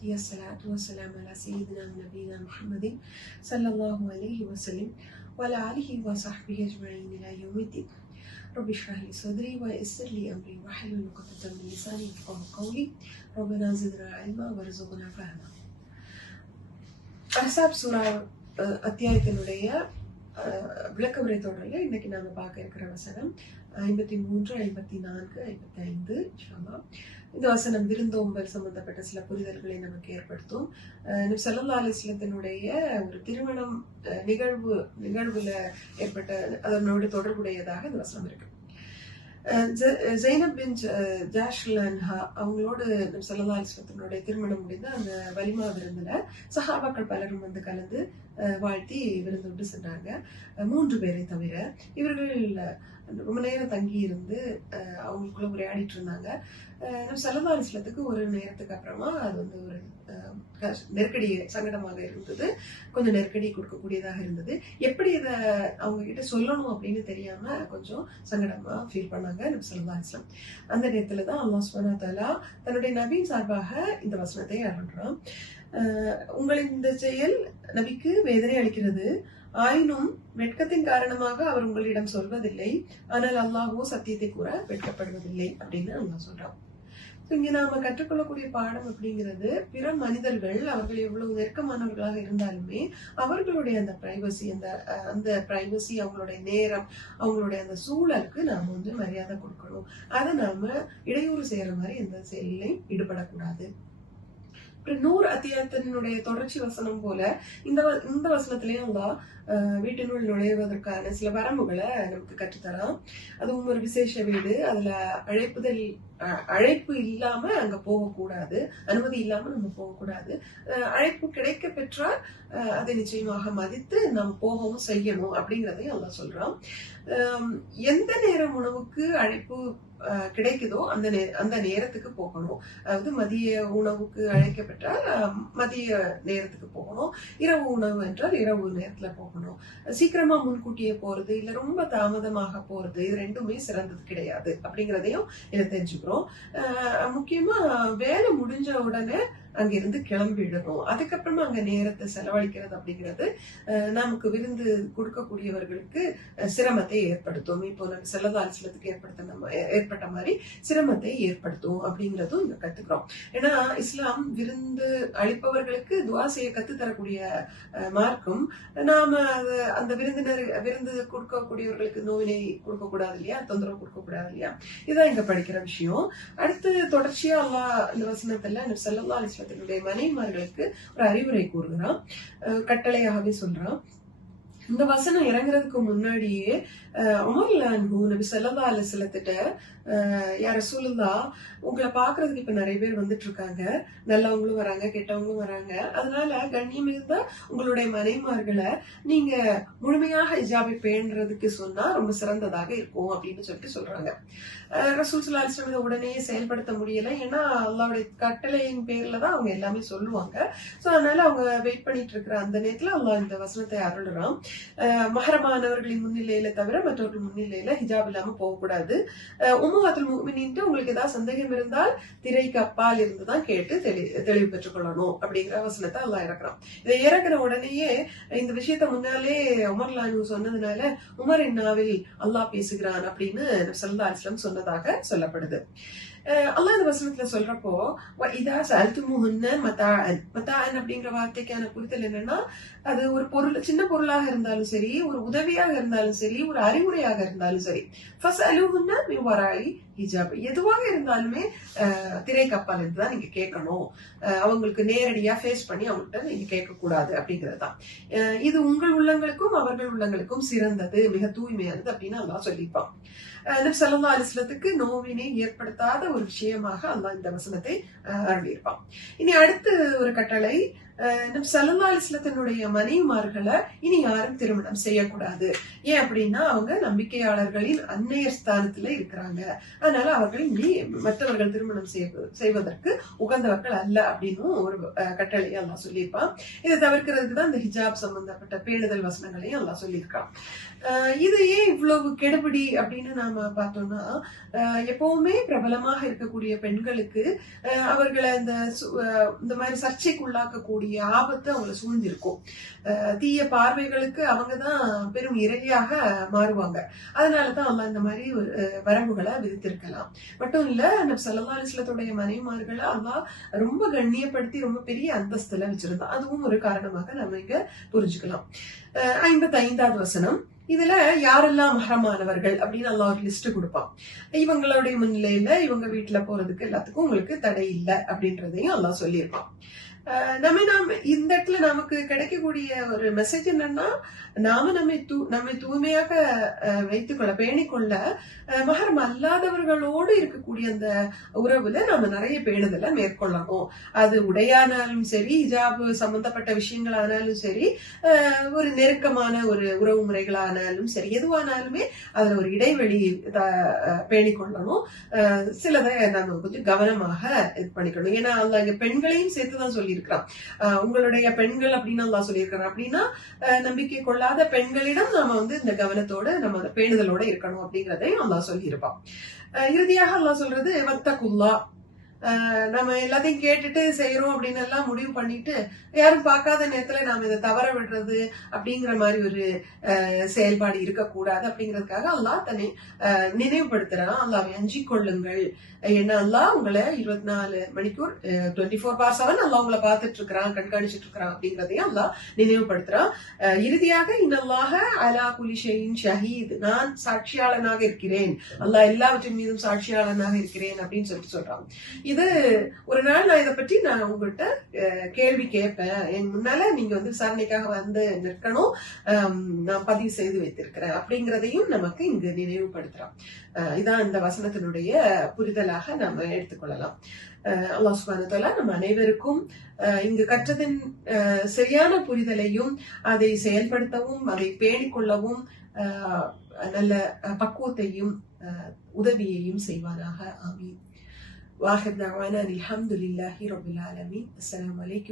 الحميدية الصلاة والسلام على سيدنا ونبينا محمد صلى الله عليه وسلم وعلى آله وصحبه أجمعين إلى يوم الدين. رب اشرح لي صدري ويسر لي أمري واحلل عقدة من لساني يفقهوا قولي. ربنا زدنا علما وارزقنا فهما. அஹ்ஸாப் சூரா அத்தியாயத்தினுடைய விளக்க உரை தொடரில் இன்னைக்கு நாம பார்க்க இருக்கிற வசனம் 53, 54, 55 இன்ஷா அல்லாஹ். இந்த வசனம் விருந்தோம்பல் சம்பந்தப்பட்ட சில புரிதல்களை நமக்கு ஏற்படுத்தும். நபி ஸல்லல்லாஹு அலைஹி வஸல்லத்தினுடைய ஒரு திருமணம் நிகழ்வுல ஏற்பட்ட அதனோடு தொடர்புடையதாக இந்த வசனம் இருக்கு. ஜைனப் பின் ஜாஷ் அன்ஹா அவங்களோடு நபி ஸல்லல்லாஹு அலைஹி வஸல்லத்தினுடைய திருமணம் முடிந்த அந்த வலிமா விருந்துல சஹாபாக்கள் பலரும் வந்து கலந்து வாழ்த்தி விருந்துண்டு சென்றாங்க. 3 பேரை தவிர. இவர்கள் ரொம்ப நேரம் தங்கி இருந்து அவங்களுக்குள்ள உரையாடிட்டு இருந்தாங்க. நபி ஸல்லல்லாஹு அலைஹி வஸல்லத்துக்கு ஒரு நேரத்துக்கு அப்புறமா அது வந்து ஒரு நெருக்கடி சங்கடமாக இருந்தது, கொஞ்சம் நெருக்கடி கொடுக்கக்கூடியதாக இருந்தது. எப்படி இதை அவங்க கிட்ட சொல்லணும் அப்படின்னு தெரியாம கொஞ்சம் சங்கடமா ஃபீல் பண்ணாங்க நபி ஸல்லல்லாஹு அலைஹி வஸல்லம். அந்த நேரத்துலதான் அல்லாஹ் சுப்ஹானஹு வ தஆலா தன்னுடைய நபியின் சார்பாக இந்த வசனத்தை அருள்றான். உங்களின் இந்த செயல் நபிக்கு வேதனை அளிக்கிறது, ஆயினும் வெட்கத்தின் காரணமாக அவர் உங்களிடம் சொல்வதில்லை, ஆனால் அல்லாஹ்வோ சத்தியத்தை கூற வெட்கப்படுவதில்லை அப்படின்னு அல்லாஹ் சொல்றான். இங்க நாம கற்றுக்கொள்ளக்கூடிய பாடம் அப்படிங்கிறது, பிற மனிதர்கள் அவர்கள் எவ்வளவு நெருக்கமானவர்களாக இருந்தாலுமே அவர்களுடைய அந்த பிரைவசி அந்த பிரைவசி, அவங்களுடைய நேரம், அவங்களுடைய அந்த சூழலுக்கு நாம வந்து மரியாதை கொடுக்கணும். அதை நாம இடையூறு செய்யற மாதிரி எந்த செயலையும் ஈடுபடக்கூடாது. நூறு அத்தியாயத்தினுடைய தொடர்ச்சி வசனம் போல இந்த வசனத்திலேயும் அல்லாஹ் வீட்டினுள் நுழைவதற்கான சில வரம்புகளை நமக்கு கற்றுத்தரான். அதுவும் ஒரு விசேஷ வீடு, அதுல அழைப்பு இல்லாம அங்க போகக்கூடாது, அனுமதி இல்லாம நம்ம போகக்கூடாது. அழைப்பு கிடைக்க பெற்றால் அதை நிச்சயமாக மதித்து நம்ம போகவும் செய்யணும் அப்படிங்கிறதையும் அல்லாஹ் சொல்றான். எந்த நேரம் உணவுக்கு அழைப்பு கிடைக்குதோ அந்த நேரத்துக்கு போகணும். அதாவது மதிய உணவுக்கு அழைக்கப்பட்டால் மதிய நேரத்துக்கு போகணும், இரவு உணவு என்றால் இரவு நேரத்துல போகணும். சீக்கிரமா முன்கூட்டியே போறது இல்ல ரொம்ப தாமதமாக போறது, இது ரெண்டுமே சிறந்தது கிடையாது அப்படிங்கிறதையும் இதை தெரிஞ்சுக்கிறோம். முக்கியமா வேலை முடிஞ்ச உடனே அங்கிருந்து கிளம்பிடணும். அதுக்கப்புறமா அங்க நேரத்தை செலவழிக்கிறது அப்படிங்கிறது நமக்கு விருந்து கொடுக்கக்கூடியவர்களுக்கு சிரமத்தை ஏற்படுத்தும். இப்போ நம்ம ஸல்லல்லாஹு அலைஹி வஸல்லத்துக்கு ஏற்பட்ட மாதிரி சிரமத்தை ஏற்படுத்தும் அப்படிங்கிறதும் இங்க கத்துக்கிறோம். ஏன்னா இஸ்லாம் விருந்து அளிப்பவர்களுக்கு துவா செய்ய கத்து தரக்கூடிய மார்க்கம். நாம அந்த விருந்து கொடுக்கக்கூடியவர்களுக்கு நோயினை கொடுக்க கூடாது இல்லையா, தொந்தரவு கொடுக்க கூடாது இல்லையா, இதுதான் இங்க படிக்கிற விஷயம். அடுத்து தொடர்ச்சியா அல்லாஹ் இந்த வசனத்துல நபி ஸல்லல்லாஹு அலைஹி வஸல்லத்துடைய மனைவிமார்களுக்கு ஒரு அறிவுரை கூறுகிறான், கட்டளையாகவே சொல்றான். இந்த வசனம் இறங்குறதுக்கு முன்னாடியே உமர் நபி ஸல்லல்லாஹு அலைஹி வஸல்லத்திட்ட, யா ரசூலுல்லாஹ், உங்களை பாக்குறதுக்கு இப்ப நிறைய பேர் வந்துட்டு இருக்காங்க, நல்லவங்களும் வராங்க கெட்டவங்களும் வராங்க, அதனால கண்ணியம் இருந்தா உங்களுடைய மனைவிமார்களை நீங்க முழுமையாக ஹிஜாபை பேணுறதுக்கு சொன்னா ரொம்ப சிறந்ததாக இருக்கும் அப்படின்னு சொல்றாங்க. ரசூல் ஸல்லல்லாஹு அலைஹி வஸல்லம் உடனே செயல்படுத்த முடியல, ஏன்னா அல்லாஹ்வுடைய கட்டளையின் பேர்ல தான் அவங்க எல்லாமே சொல்லுவாங்க. சோ அதனால அவங்க வெயிட் பண்ணிட்டு இருக்கிற அந்த நேரத்துல அல்லாஹ் இந்த வசனத்தை அருளுறான். மஹரமானவர்களின் முன்னிலையில தவிர மற்றவர்கள் முன்னிலையில ஹிஜாப் இல்லாம போகக்கூடாது. உம்மஹாத்துல் முஃமினீன்ட்டு உங்களுக்கு ஏதாவது சந்தேகம் இருந்தால் திரைக்கு அப்பால் இருந்துதான் கேட்டு தெளிவு பெற்றுக் கொள்ளணும் அப்படிங்கிற வசனத்தை அல்லாஹ் இறக்குறான். இதை இறக்குற உடனேயே இந்த விஷயத்த முன்னாலே உமர் லானு சொன்னதுனால உமர் நாவில் அல்லாஹ் பேசுகிறான் அப்படின்னு ஸல்லல்லாஹு அலைஹி வஸல்லம் சொன்னதாக சொல்லப்படுது. அல்லாஹ் இந்த வசனத்துல சொல்றப்போ இதா சஅல்துமுஹுன்ன மதாஅன் அப்படிங்கிற வார்த்தைக்கான புரிதல் என்னன்னா, அது ஒரு பொருள், சின்ன பொருளாக இருந்தாலும் சரி, ஒரு உதவியாக இருந்தாலும் சரி, ஒரு அறிவுரையாக இருந்தாலும் சரி, ஃபஸ்அலுஹுன்ன மின் வராஇ ஹிஜாப், எதுவாக இருந்தாலுமே திரைக்கு அப்பால் இருந்து தான் நீங்க கேட்கணும். அவங்களுக்கு நேரடியா ஃபேஸ் பண்ணி அவங்கள்ட்ட நீங்க கேட்க கூடாது அப்படிங்கிறது தான். இது உங்கள் உள்ளங்களுக்கும் அவர்கள் உள்ளங்களுக்கும் சிறந்தது, மிக தூய்மையானது அப்படின்னு அல்லாஹ் சொல்லிப்பான். நபி ஸல்லல்லாஹு அலைஹி வஸல்லத்துக்கு நோவினை ஏற்படுத்தாத ஒரு விஷயமாக அல்லாஹ் இந்த வசனத்தை அருளியிருப்பான். இனி அடுத்து ஒரு கட்டளை, நம் ஸல்லல்லாஹு அலைஹி வஸல்லத்தினுடைய மனைவிமார்களை இனி யாரும் திருமணம் செய்யக்கூடாது. ஏன் அப்படின்னா அவங்க நம்பிக்கையாளர்களின் அன்னையர் ஸ்தானத்துல இருக்கிறாங்க. அதனால அவர்கள் இனி மற்றவர்கள் திருமணம் செய்வதற்கு உகந்தவர்கள் அல்ல அப்படின்னு ஒரு கட்டளையை அல்லாஹ் சொல்லியிருப்பான். இதை தவிர்க்கிறதுக்கு தான் இந்த ஹிஜாப் சம்பந்தப்பட்ட பேணுதல் வசனங்களையும் அல்லாஹ் சொல்லியிருக்கான். இது ஏன் இவ்வளவு கெடுபிடி அப்படின்னு நாம பார்த்தோம்னா, எப்பவுமே பிரபலமாக இருக்கக்கூடிய பெண்களுக்கு அவர்களை இந்த மாதிரி சர்ச்சைக்குள்ளாக்கக்கூடிய ஆபத்து அவங்களை சூழ்ந்திருக்கும். தீய பார்வைகளுக்கு அவங்கதான் பெரும் இரையாக மாறுவாங்க. அதனாலதான் அல்லாஹ் இந்த மாதிரி ஒரு வரம்புகளை விதித்திருக்கலாம். மட்டும் இல்ல, நபி ஸல்லல்லாஹு அலைஹி வஸல்லத்துடைய மனைவிமார்களை அல்லாஹ் ரொம்ப கண்ணியப்படுத்தி ரொம்ப பெரிய அந்தஸ்துல வச்சிருந்தான். அதுவும் ஒரு காரணமாக நம்ம இங்க புரிஞ்சுக்கலாம். 55வது வசனம். இதுல யாரெல்லாம் மஹரமானவர்கள் அப்படின்னு அல்லாஹ் ஒரு லிஸ்ட் கொடுப்பான். இவங்களுடைய முன்னிலையில இவங்க வீட்டுல போறதுக்கு எல்லாத்துக்கும் உங்களுக்கு தடை இல்லை அப்படின்றதையும் அல்லாஹ் சொல்லியிருப்பான். நாம இந்த இடத்துல நமக்கு கிடைக்கக்கூடிய ஒரு மெசேஜ் என்னன்னா, நாம நம்மை தூய்மையாக வைத்துக்கொள்ள பேணிக்கொள்ள மஹரம் அல்லாதவர்களோடு இருக்கக்கூடிய அந்த உறவுல நாம நிறைய பேணுதலை மேற்கொள்ளணும். அது உடையானாலும் சரி, ஹிஜாப் சம்பந்தப்பட்ட விஷயங்களானாலும் சரி, ஒரு நெருக்கமான ஒரு உறவு முறைகளானாலும் சரி, எதுவானாலுமே அதுல ஒரு இடைவெளி பேணிக்கொள்ளணும். சிலதை நம்ம கொஞ்சம் கவனமாக இது பண்ணிக்கணும். ஏன்னா அல்ல இங்க பெண்களையும் சேர்த்துதான் சொல்லியிருக்கிறான். உங்களுடைய பெண்கள் அப்படின்னு அல்லாஹ் சொல்லியிருக்கிறான். அப்படின்னா நம்பிக்கை கொள்ளாத பெண்களிடம் நாம இந்த கவனத்தோட நம்ம பேணுதலோட இருக்கணும் அப்படிங்கறதையும் அல்லாஹ் சொல்லியிருப்பான். இறுதியாக அல்லாஹ் சொல்றது வத்தகுல்லா. நம்ம எல்லாத்தையும் கேட்டுட்டு செய்யறோம் அப்படின்னு எல்லாம் முடிவு பண்ணிட்டு யாரும் பார்க்காத நேரத்துல நாம இதை தவற விடுறது அப்படிங்கிற மாதிரி ஒரு செயல்பாடு இருக்கக்கூடாது அப்படிங்கிறதுக்காக அல்லாஹ் தன்னை நினைவுபடுத்துறான். அல்லாஹ்வை அஞ்சிக் கொள்ளுங்கள். ஏன்னா அல்லாஹ் உங்களை 24 மணிக்கூர் 24/7 அல்லாஹ் உங்களை பார்த்துட்டு இருக்கிறான், கண்காணிச்சுட்டு இருக்கிறான் அப்படிங்கிறதையும் அல்லாஹ் நினைவுபடுத்துறான். இறுதியாக இன்னல்லாஹ அலா குல்லி ஷைஇன் ஷஹீத். நான் சாட்சியாளனாக இருக்கிறேன், அல்லாஹ் எல்லாவற்றின் மீதும் சாட்சியாளனாக இருக்கிறேன் அப்படின்னு சொல்றான். இது ஒரு நாள் நான் இதை பற்றி நான் உங்கள்கிட்ட கேள்வி கேட்பேன். என் முன்னால நீங்க விசாரணைக்காக நிற்கணும், நான் பதிவு செய்து வைத்திருக்கிறேன் அப்படிங்கிறதையும் நமக்கு இங்கு நினைவுபடுத்துறான். இதான் இந்த வசனத்தினுடைய புரிதலாக நாம எடுத்துக்கொள்ளலாம். அல்லாஹ் சுப்ஹானஹு வ தஆலா நம்ம அனைவருக்கும் இங்கு கற்றதின் சரியான புரிதலையும் அதை செயல்படுத்தவும் அதை பேணிக்கொள்ளவும் நல்ல பக்குவத்தையும் உதவியையும் செய்வானாக. ஆமீன். வாஹிர் தஅவானா அல்ஹம்துலில்லாஹி ரப்பில் ஆலமீன். அஸ்ஸலாமு அலைக்கும்.